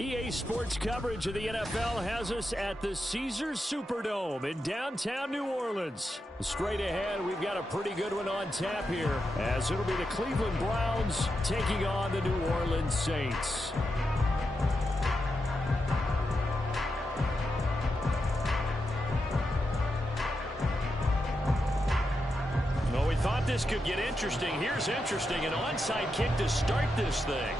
EA Sports coverage of the NFL has us at the Caesars Superdome in downtown New Orleans. Straight ahead, we've got a pretty good one on tap here, as it'll be the Cleveland Browns taking on the New Orleans Saints. Well, we thought this could get interesting. Here's interesting, an onside kick to start this thing.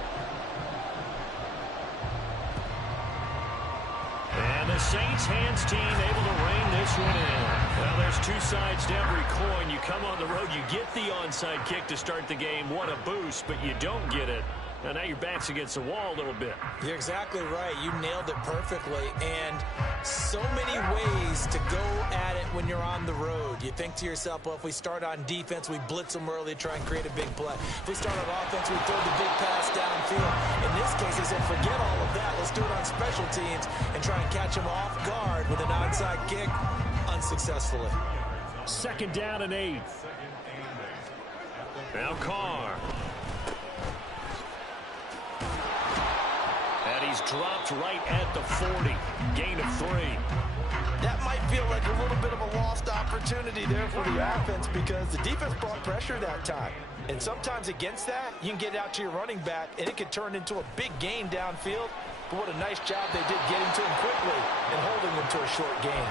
And the Saints hands team able to rein this one in. Well, there's two sides to every coin. You come on the road, you get the onside kick to start the game. What a boost, but you don't get it. Now your back's against the wall a little bit. You're exactly right. You nailed it perfectly. And so many ways to go at it when you're on the road. You think to yourself, well, if we start on defense, we blitz them early, try and create a big play. If we start on offense, we throw the big pass downfield. In this case, they said, forget all of that. Let's do it on special teams and try and catch them off guard with an onside kick unsuccessfully. 2nd down and 8. Now Carr. And he's dropped right at the 40. Gain of 3. That might feel like a little bit of a lost opportunity there for the offense because the defense brought pressure that time. And sometimes against that, you can get out to your running back, and it could turn into a big gain downfield. But what a nice job they did getting to him quickly and holding him to a short gain.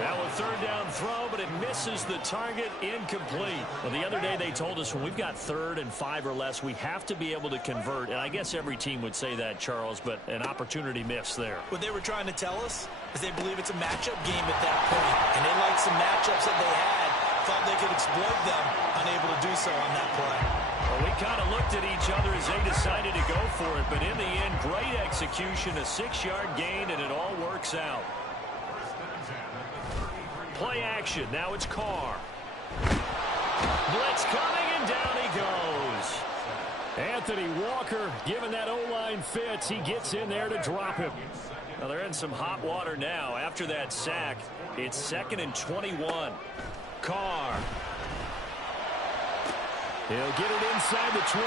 Now a 3rd down throw, but it misses the target, incomplete. Well, the other day they told us when we've got 3rd and 5 or less, we have to be able to convert. And I guess every team would say that, Charles, but an opportunity miss there. What they were trying to tell us is they believe it's a matchup game at that point. And they liked some matchups that they had, thought they could exploit them, unable to do so on that play. Well, we kind of looked at each other as they decided to go for it. But in the end, great execution, a 6-yard gain, and it all works out. Play action. Now it's Carr. Blitz coming, and down he goes. Anthony Walker, given that O-line fits, he gets in there to drop him. Now they're in some hot water now. After that sack, it's 2nd and 21. Carr. He'll get it inside the 20.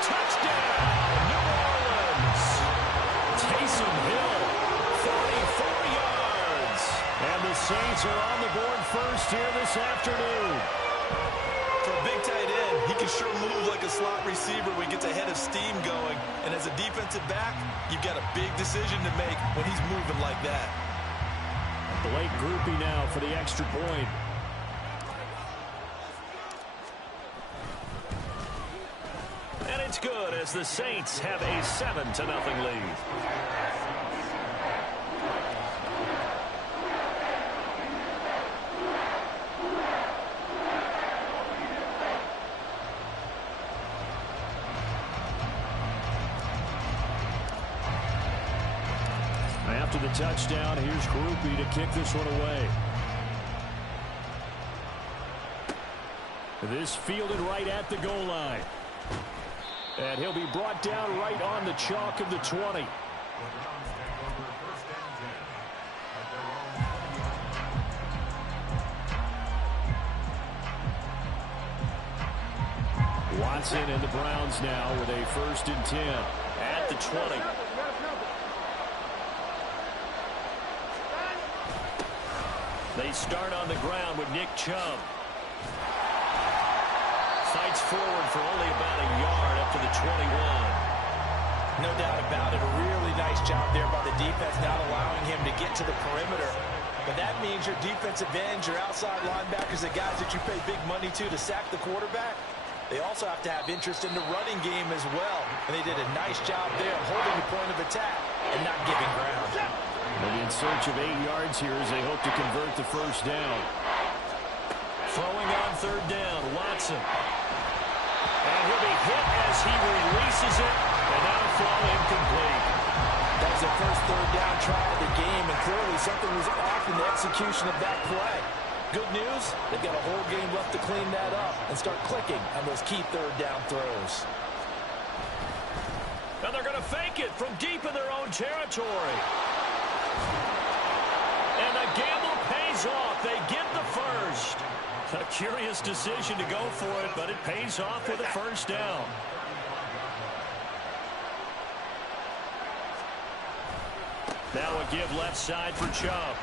Touchdown, New Orleans. Taysom Hill, 44 yards. And the Saints are on the board first here this afternoon. For a big tight end, he can sure move like a slot receiver when he gets a head of steam going. And as a defensive back, you've got a big decision to make when he's moving like that. Blake Groupie now for the extra point. And it's good as the Saints have a 7-0 lead. After the touchdown, here's Groupie to kick this one away. This fielded right at the goal line. And he'll be brought down right on the chalk of the 20. Watson and the Browns now with a 1st and 10 at the 20. They start on the ground with Nick Chubb. Fights forward for only about a yard up to the 21. No doubt about it. A really nice job there by the defense, not allowing him to get to the perimeter. But that means your defensive ends, your outside linebackers, the guys that you pay big money to sack the quarterback, they also have to have interest in the running game as well. And they did a nice job there holding the point of attack and not giving ground. They'll be in search of 8 yards here as they hope to convert the 1st down. Throwing on 3rd down, Watson. And he'll be hit as he releases it, and that'll fall incomplete. That was the first 3rd down try of the game, and clearly something was off in the execution of that play. Good news, they've got a whole game left to clean that up and start clicking on those key 3rd down throws. And they're going to fake it from deep in their own territory. And the gamble pays off. They get the 1st. A curious decision to go for it, but it pays off with a 1st down. Now a give left side for Chubb.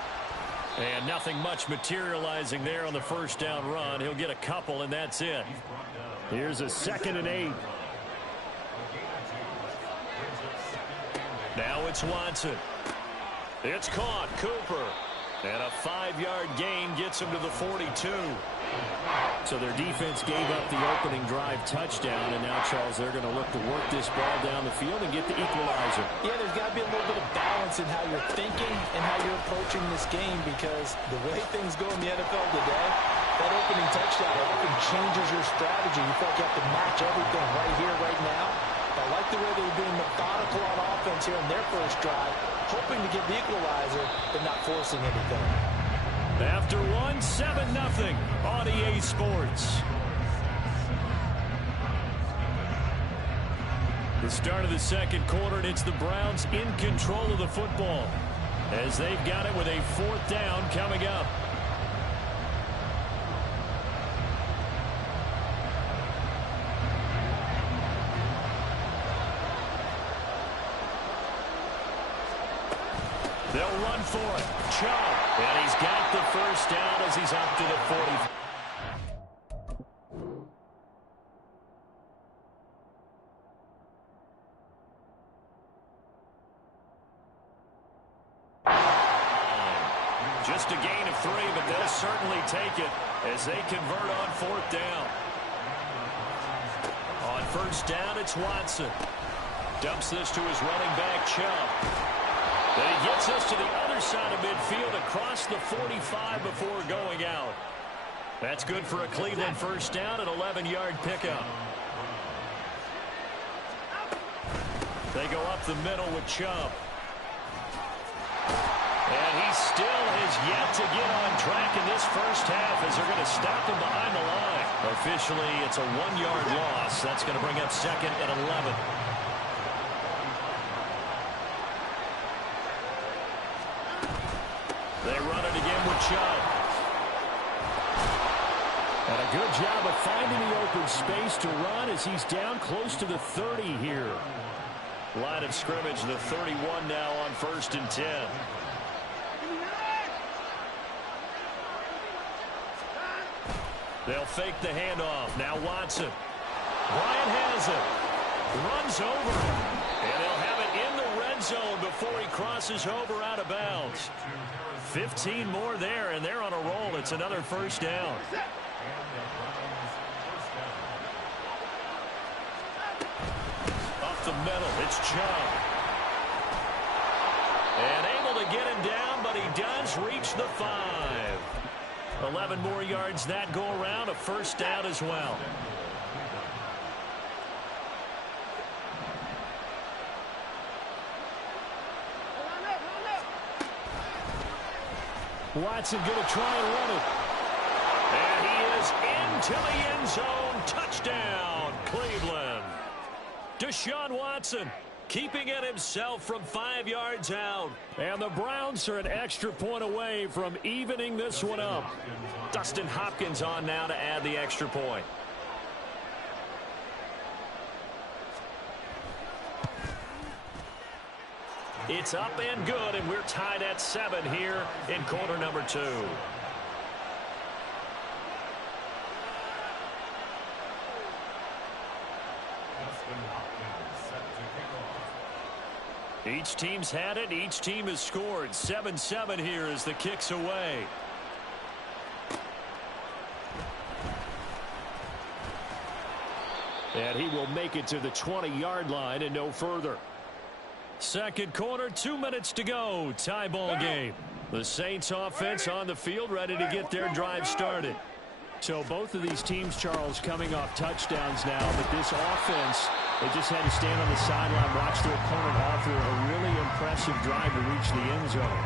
And nothing much materializing there on the first down run. He'll get a couple, and that's it. Here's a 2nd and 8. Now it's Watson. It's caught. Cooper. And a 5-yard gain gets him to the 42. So their defense gave up the opening drive touchdown, and now, Charles, they're going to look to work this ball down the field and get the equalizer. Yeah, there's got to be a little bit of balance in how you're thinking and how you're approaching this game, because the way things go in the NFL today, that opening touchdown often changes your strategy. You feel like you have to match everything right here, right now. I like the way they're being methodical on offense here in their first drive, hoping to get the equalizer, but not forcing anything. After one, 7-0 on EA Sports. The start of the second quarter, and it's the Browns in control of the football as they've got it with a 4th down coming up. They'll run for it. Chubb. And he's got the first down as he's up to the 40. Just a gain of 3, but they'll certainly take it as they convert on 4th down. On first down, it's Watson. Dumps this to his running back, Chubb. Then he gets us to the other side of midfield across the 45 before going out. That's good for a Cleveland first down, an 11-yard pickup. They go up the middle with Chubb. And he still has yet to get on track in this first half as they're going to stop him behind the line. Officially, it's a 1-yard loss. That's going to bring up 2nd and 11. They run it again with Chubb. And a good job of finding the open space to run as he's down close to the 30 here. Line of scrimmage, the 31 now on 1st and 10. They'll fake the handoff. Now Watson. Bryant has it. Runs over it. And they'll have it in the red zone before he crosses over out of bounds. 15 more there, and they're on a roll. It's another first down. Up the middle, it's Chubb. And able to get him down, but he does reach the 5. 11 more yards that go around, a first down as well. Watson going to try and run it. And he is into the end zone. Touchdown, Cleveland. Deshaun Watson keeping it himself from 5 yards out. And the Browns are an extra point away from evening this one up. Dustin Hopkins on now to add the extra point. It's up and good, and we're tied at 7 here in quarter number 2. Each team's had it. Each team has scored. 7-7 here as the kick's away. And he will make it to the 20-yard line and no further. Second quarter, 2 minutes to go. Tie ball game. The Saints offense on the field, ready to get their drive started. So both of these teams, Charles, coming off touchdowns now, but this offense, they just had to stand on the sideline, watch their opponent offer a really impressive drive to reach the end zone.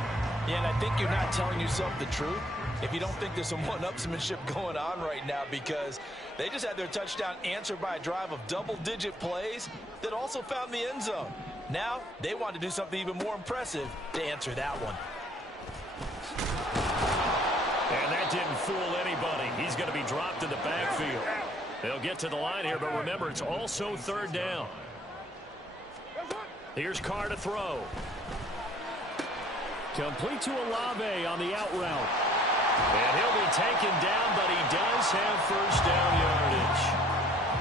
Yeah, and I think you're not telling yourself the truth if you don't think there's some one-upsmanship going on right now, because they just had their touchdown answered by a drive of double-digit plays that also found the end zone. Now, they want to do something even more impressive to answer that one. And that didn't fool anybody. He's going to be dropped in the backfield. They'll get to the line here, but remember, it's also third down. Here's Carr to throw. Complete to Olave on the out route. And he'll be taken down, but he does have first down yardage.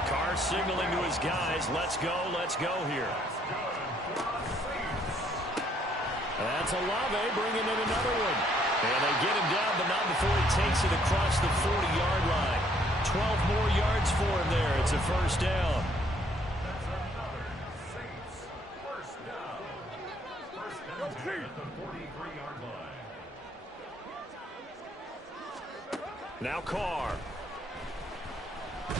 Carr signaling to his guys, let's go here. That's Olave bringing in another one. And they get him down, but not before he takes it across the 40-yard line. 12 more yards for him there. It's a first down. Now Carr. A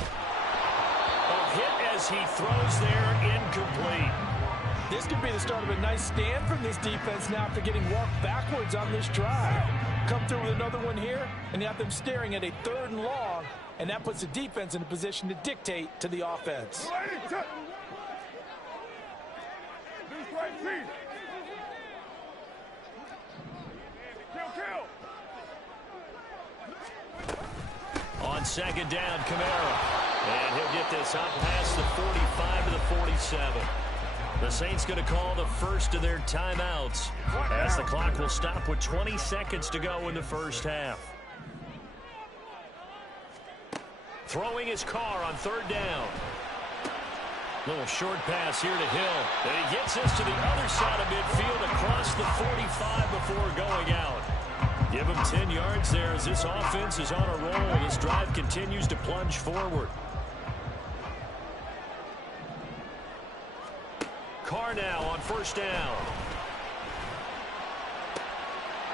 hit as he throws there, incomplete. This could be the start of a nice stand from this defense now after getting walked backwards on this drive. Come through with another one here, and you have them staring at a 3rd and long, and that puts the defense in a position to dictate to the offense. On second down, Kamara. And he'll get this up past the 45 to the 47. The Saints going to call the first of their timeouts as the clock will stop with 20 seconds to go in the first half. Throwing his Carr on 3rd down. Little short pass here to Hill. And he gets this to the other side of midfield across the 45 before going out. Give him 10 yards there as this offense is on a roll. This drive continues to plunge forward. Carr now on 1st down.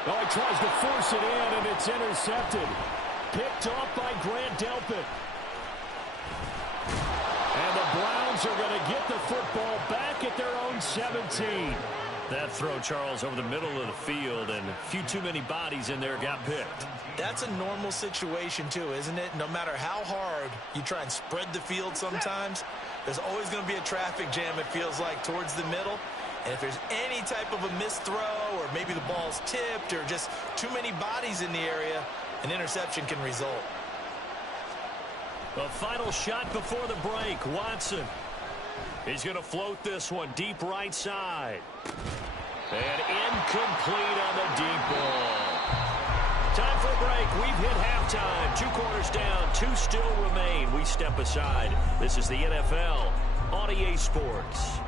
Oh, he tries to force it in, and it's intercepted. Picked off by Grant Delpit. And the Browns are going to get the football back at their own 17. That throw, Charles, over the middle of the field, and a few too many bodies in there got picked. That's a normal situation, too, isn't it? No matter how hard you try and spread the field sometimes, there's always going to be a traffic jam, it feels like, towards the middle. And if there's any type of a missed throw or maybe the ball's tipped or just too many bodies in the area, an interception can result. The final shot before the break, Watson. He's going to float this one deep right side. And incomplete on the deep ball. Time for a break. We've hit halftime. 2 quarters down. 2 still remain. We step aside. This is the NFL on EA Sports.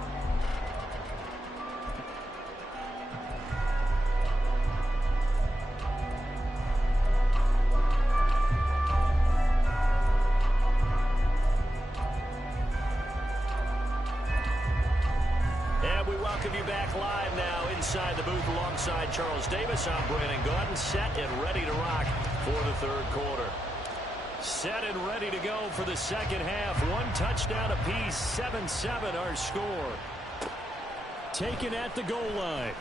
Welcome you back live now inside the booth alongside Charles Davis. I'm Brandon Gordon, set and ready to rock for the 3rd quarter. Set and ready to go for the second half. 1 touchdown apiece, 7-7 our score. Taken at the goal line.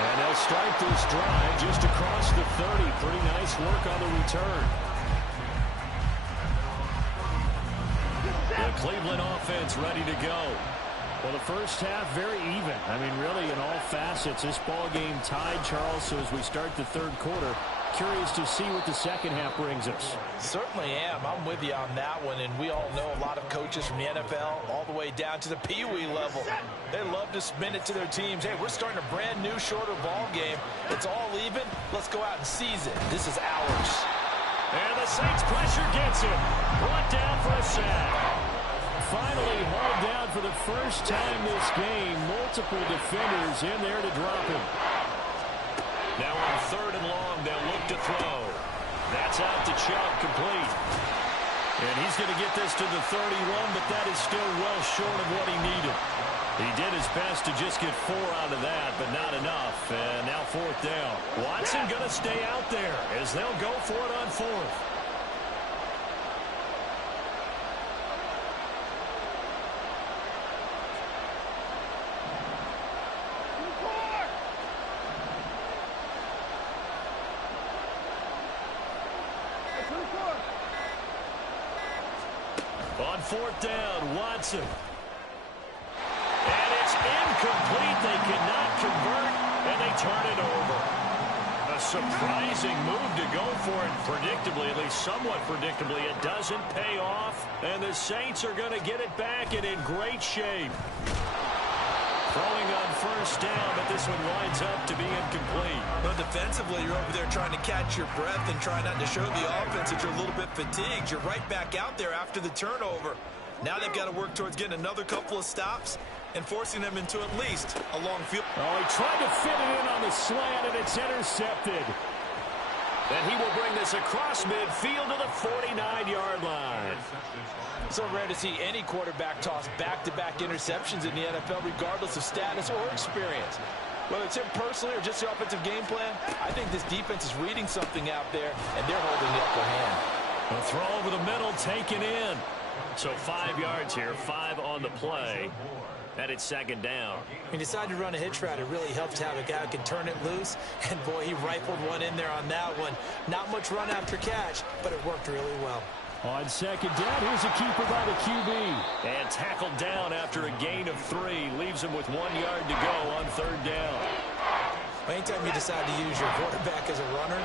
And they'll start this drive just across the 30. Pretty nice work on the return. The Cleveland offense ready to go. Well, the first half very even. I mean, really in all facets. This ball game tied, Charles. So as we start the 3rd quarter, curious to see what the second half brings us. Certainly am. I'm with you on that one. And we all know a lot of coaches from the NFL all the way down to the Pee Wee level. They love to spin it to their teams. Hey, we're starting a brand new shorter ball game. It's all even. Let's go out and seize it. This is ours. And the Saints pressure gets him. Brought down for a sack. Finally hauled down for the first time this game. Multiple defenders in there to drop him. Now on 3rd and long, they'll look to throw. That's out to Chubb, complete. And he's going to get this to the 31, but that is still well short of what he needed. He did his best to just get 4 out of that, but not enough. And now 4th down. Watson going to stay out there as they'll go for it on 4th. On 4th down, Watson. And it's incomplete. They cannot convert, and they turn it over. A surprising move to go for it predictably, at least somewhat predictably. It doesn't pay off, and the Saints are going to get it back and in great shape. Throwing on first down, but this one winds up to be incomplete. But defensively, you're over there trying to catch your breath and try not to show the offense that you're a little bit fatigued. You're right back out there after the turnover. Now they've got to work towards getting another couple of stops and forcing them into at least a long field. Oh, he tried to fit it in on the slant, and it's intercepted. And he will bring this across midfield to the 49-yard line. So rare to see any quarterback toss back-to-back interceptions in the NFL, regardless of status or experience. Whether it's him personally or just the offensive game plan, I think this defense is reading something out there, and they're holding the upper hand. A throw over the middle, taken in. So 5 yards here, 5 on the play. And it's second down. He decided to run a hitch route. It really helped to have a guy who can turn it loose. And, boy, he rifled one in there on that one. Not much run after catch, but it worked really well. On second down, here's a keeper by the QB. And tackled down after a gain of 3. Leaves him with 1 yard to go on third down. Anytime you decide to use your quarterback as a runner,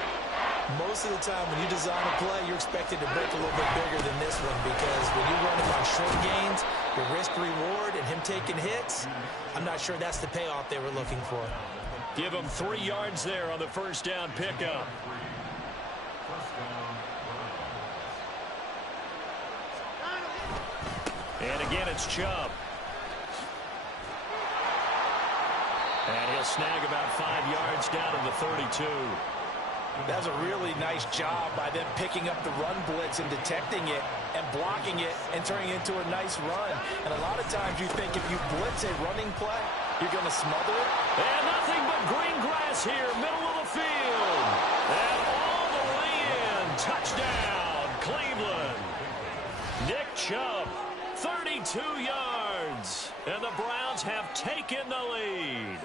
most of the time when you design a play, you're expected to break a little bit bigger than this one, because when you run him on short gains, your risk-reward and him taking hits, I'm not sure that's the payoff they were looking for. Give him 3 yards there on the first down pickup. And again, it's Chubb. And he'll snag about 5 yards down to the 32. That's a really nice job by them picking up the run blitz and detecting it and blocking it and turning it into a nice run. And a lot of times you think if you blitz a running play, you're going to smother it. And nothing but green grass here, middle of the field. And all the way in. Touchdown, Cleveland. Nick Chubb, 32 yards. And the Browns have taken the lead.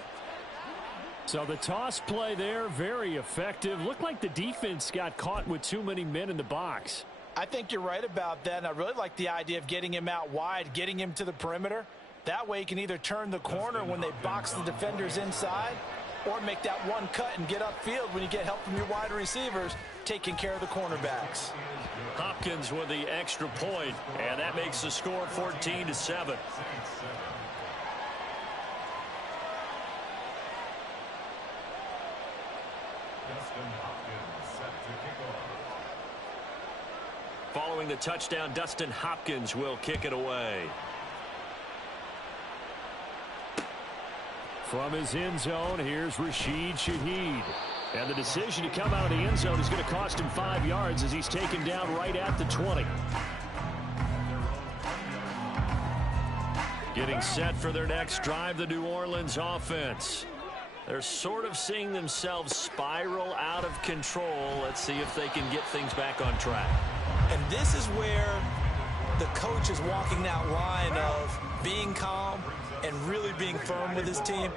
So the toss play there, very effective. Looked like the defense got caught with too many men in the box. I think you're right about that, and I really like the idea of getting him out wide, getting him to the perimeter. That way he can either turn the corner when they box the defenders inside or make that one cut and get upfield when you get help from your wide receivers taking care of the cornerbacks. Hopkins with the extra point, and that makes the score 14-7. Following the touchdown, Dustin Hopkins will kick it away. From his end zone, here's Rashid Shaheed. And the decision to come out of the end zone is going to cost him 5 yards as he's taken down right at the 20. Getting set for their next drive, the New Orleans offense. They're sort of seeing themselves spiral out of control. Let's see if they can get things back on track. And this is where the coach is walking that line of being calm and really being firm with his team.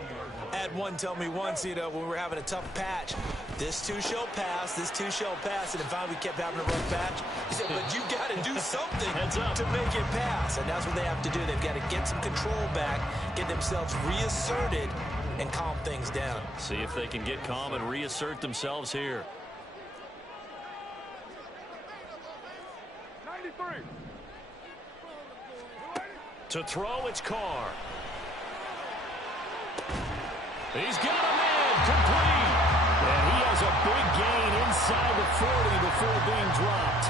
I had one tell me once, when we were having a tough patch, this too shall pass, this too shall pass, and then finally we kept having a rough patch. He said, but you got to do something to make it pass, and that's what they have to do. They've got to get some control back, get themselves reasserted, and calm things down. See if they can get calm and reassert themselves here. 93. To throw, it's Carr. He's got him in, complete. And he has a big gain inside the 40 before being dropped.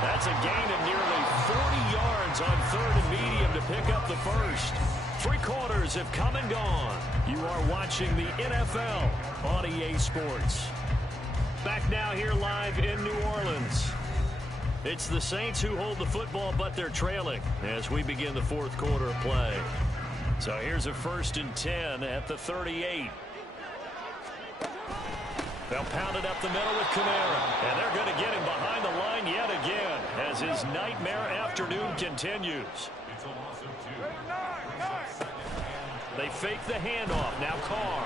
That's a gain of nearly 40 yards on third and medium to pick up the first. 3 quarters have come and gone. You are watching the NFL on EA Sports. Back now here live in New Orleans. It's the Saints who hold the football, but they're trailing as we begin the fourth quarter of play. So here's a 1st and 10 at the 38. They'll pound it up the middle with Kamara. And they're going to get him behind the line yet again as his nightmare afternoon continues. They fake the handoff. Now Carr.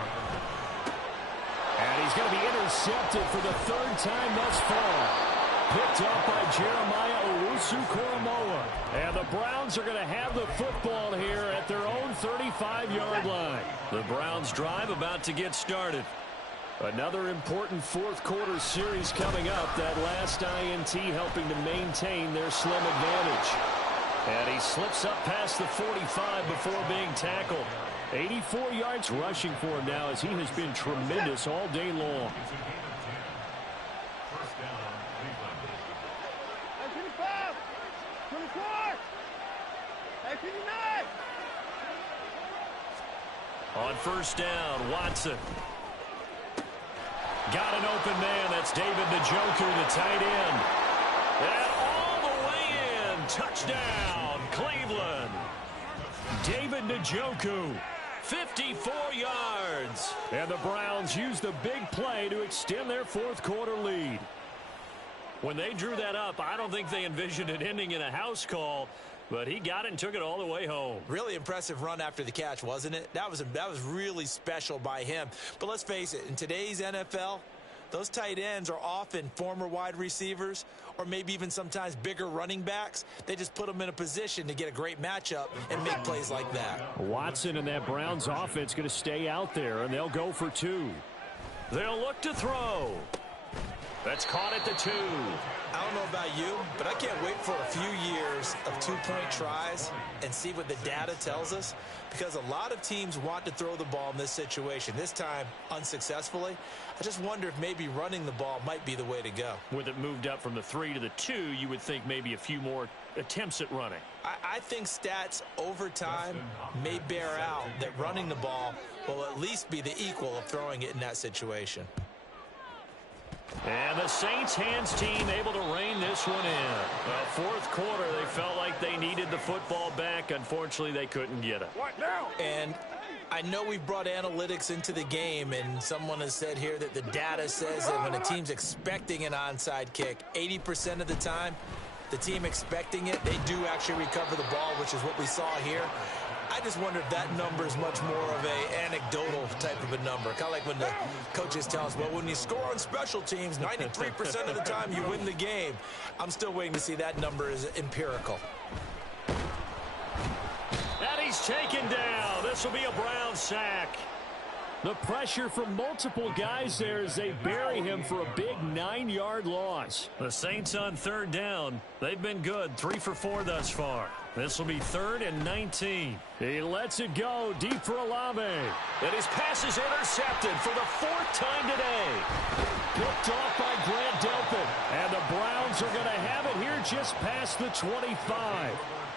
And he's going to be intercepted for the 3rd time thus far. Picked up by Jeremiah Owusu-Koramoah. And the Browns are going to have the football here at their own 35-yard line. The Browns drive about to get started. Another important fourth quarter series coming up. That last INT helping to maintain their slim advantage. And he slips up past the 45 before being tackled. 84 yards rushing for him now as he has been tremendous all day long. On first down, Watson. Got an open man. That's David Njoku, the tight end. And all the way in. Touchdown, Cleveland. David Njoku, 54 yards. And the Browns use the big play to extend their fourth quarter lead. When they drew that up, I don't think they envisioned it ending in a house call. But he got it and took it all the way home. Really impressive run after the catch, wasn't it? That was really special by him. But let's face it, in today's NFL, those tight ends are often former wide receivers or maybe even sometimes bigger running backs. They just put them in a position to get a great matchup and make plays like that. Watson and that Browns offense going to stay out there, and they'll go for two. They'll look to throw. That's caught at the 2. I don't know about you, but I can't wait for a few years of two-point tries and see what the data tells us, because a lot of teams want to throw the ball in this situation, this time unsuccessfully. I just wonder if maybe running the ball might be the way to go. With it moved up from the 3 to the 2, you would think maybe a few more attempts at running. I think stats over time may bear out that running the ball will at least be the equal of throwing it in that situation. And the Saints hands team able to rein this one in. Well, fourth quarter, they felt like they needed the football back. Unfortunately, they couldn't get it. What now? And I know we've brought analytics into the game, and someone has said here that the data says that when a team's expecting an onside kick, 80% of the time, the team expecting it, they do actually recover the ball, which is what we saw here. I just wonder if that number is much more of a anecdotal type of a number. Kind of like when the coaches tell us, well, when you score on special teams, 93% of the time you win the game. I'm still waiting to see that number is empirical. And he's taken down. This will be a Brown sack. The pressure from multiple guys there as they bury him for a big 9-yard loss. The Saints on third down. They've been good, 3 for 4 thus far. This will be 3rd and 19. He lets it go deep for Olave. And his pass is intercepted for the 4th time today. Picked off by Grant Delpit. And the Browns are going to have it here just past the 25.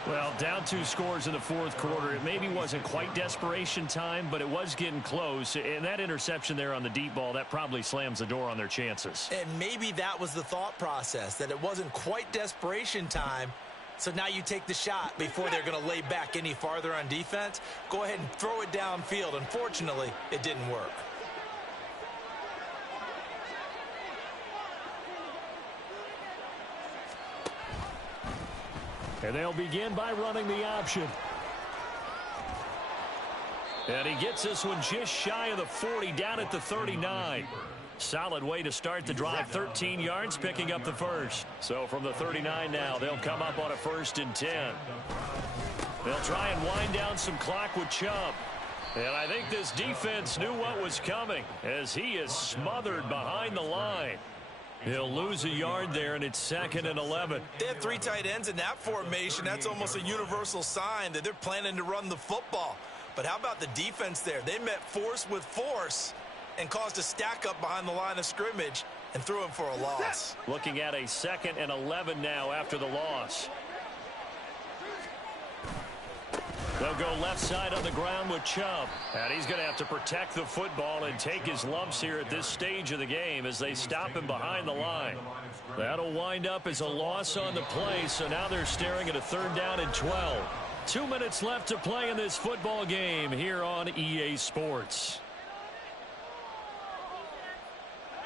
Well, down 2 scores in the fourth quarter. It maybe wasn't quite desperation time, but it was getting close. And that interception there on the deep ball, that probably slams the door on their chances. And maybe that was the thought process, that it wasn't quite desperation time. So now you take the shot before they're going to lay back any farther on defense. Go ahead and throw it downfield. Unfortunately, it didn't work. And they'll begin by running the option. And he gets this one just shy of the 40, down at the 39. Solid way to start the drive, 13 yards, picking up the first. So from the 39 now, they'll come up on a 1st and 10. They'll try and wind down some clock with Chubb. And I think this defense knew what was coming as he is smothered behind the line. He'll lose a yard there, and it's 2nd and 11. They have 3 tight ends in that formation. That's almost a universal sign that they're planning to run the football. But how about the defense there? They met force with force and caused a stack up behind the line of scrimmage and threw him for a loss. Looking at a 2nd and 11 now after the loss. They'll go left side on the ground with Chubb. And he's going to have to protect the football and take his lumps here at this stage of the game as they stop him behind the line. That'll wind up as a loss on the play, so now they're staring at a 3rd down and 12. 2 minutes left to play in this football game here on EA Sports.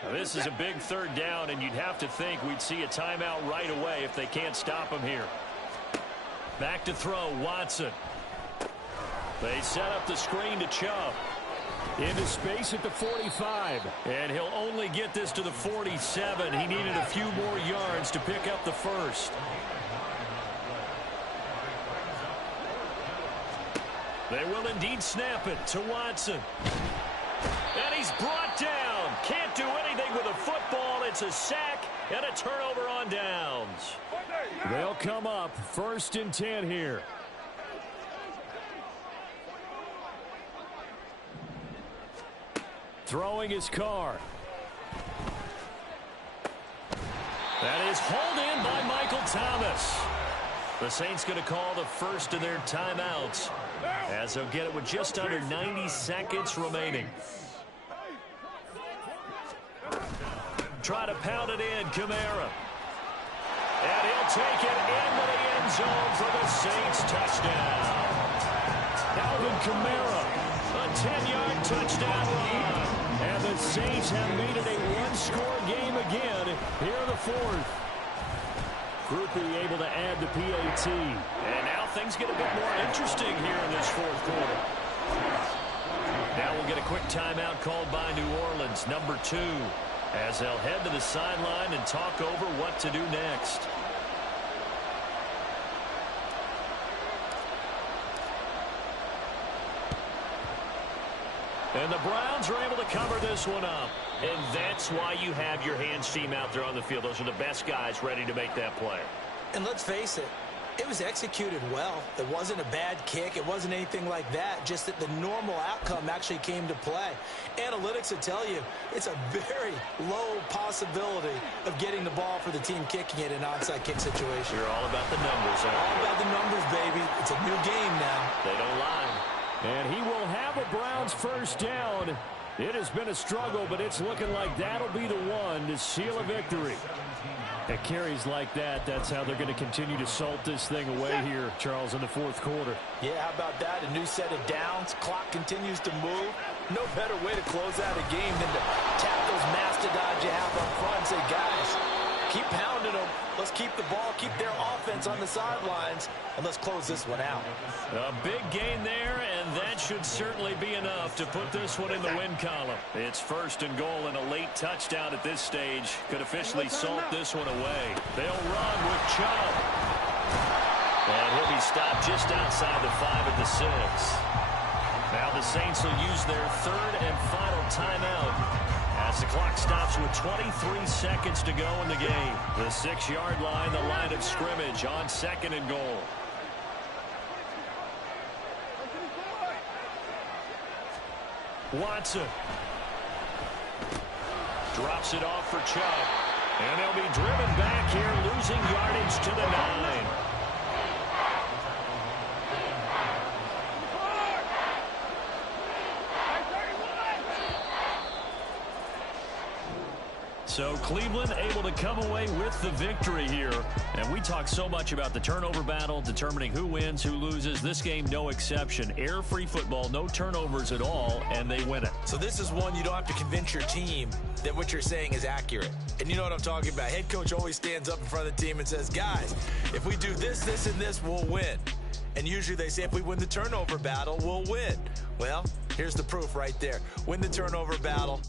Now this is a big 3rd down, and you'd have to think we'd see a timeout right away if they can't stop him here. Back to throw, Watson. They set up the screen to Chubb. Into space at the 45. And he'll only get this to the 47. He needed a few more yards to pick up the first. They will indeed snap it to Watson. And he's brought down. Can't do anything with a football. It's a sack and a turnover on downs. They'll come up 1st and 10 here. Throwing his car. That is hauled in by Michael Thomas. The Saints going to call the first of their timeouts as they'll get it with just under 90 seconds remaining. Try to pound it in, Kamara. And he'll take it into the end zone for the Saints touchdown. Alvin Kamara, a 10-yard touchdown run. And the Saints have made it a one-score game again here in the fourth. Groupie able to add the PAT. And now things get a bit more interesting here in this fourth quarter. Now we'll get a quick timeout called by New Orleans, number 2, as they'll head to the sideline and talk over what to do next. And the Browns are able to cover this one up. And that's why you have your hands team out there on the field. Those are the best guys ready to make that play. And let's face it, it was executed well. It wasn't a bad kick. It wasn't anything like that. Just that the normal outcome actually came to play. Analytics will tell you it's a very low possibility of getting the ball for the team kicking it in an onside kick situation. You're all about the numbers, huh? All about the numbers, baby. It's a new game now. They don't lie. And he will have a Browns first down. It has been a struggle, but it's looking like that'll be the one to seal a victory. At carries like that, that's how they're going to continue to salt this thing away here, Charles, in the fourth quarter. Yeah, how about that? A new set of downs. Clock continues to move. No better way to close out a game than to tap those mastodons you have up front and say, guys, keep pounding them. Let's keep the ball, keep their offense on the sidelines, and let's close this one out. A big gain there, and that should certainly be enough to put this one in the win column. It's first and goal, and a late touchdown at this stage could officially salt this one away. They'll run with Chubb. And he'll be stopped just outside the 5 at the 6. Now the Saints will use their third and final timeout as the clock stops with 23 seconds to go in the game. The 6-yard line, the line of scrimmage on second and goal. Watson drops it off for Chubb. And they'll be driven back here, losing yardage to the 9. So Cleveland able to come away with the victory here. And we talk so much about the turnover battle, determining who wins, who loses. This game, no exception. Error-free football, no turnovers at all, and they win it. So this is one you don't have to convince your team that what you're saying is accurate. And you know what I'm talking about. Head coach always stands up in front of the team and says, guys, if we do this, this, and this, we'll win. And usually they say if we win the turnover battle, we'll win. Well, here's the proof right there. Win the turnover battle,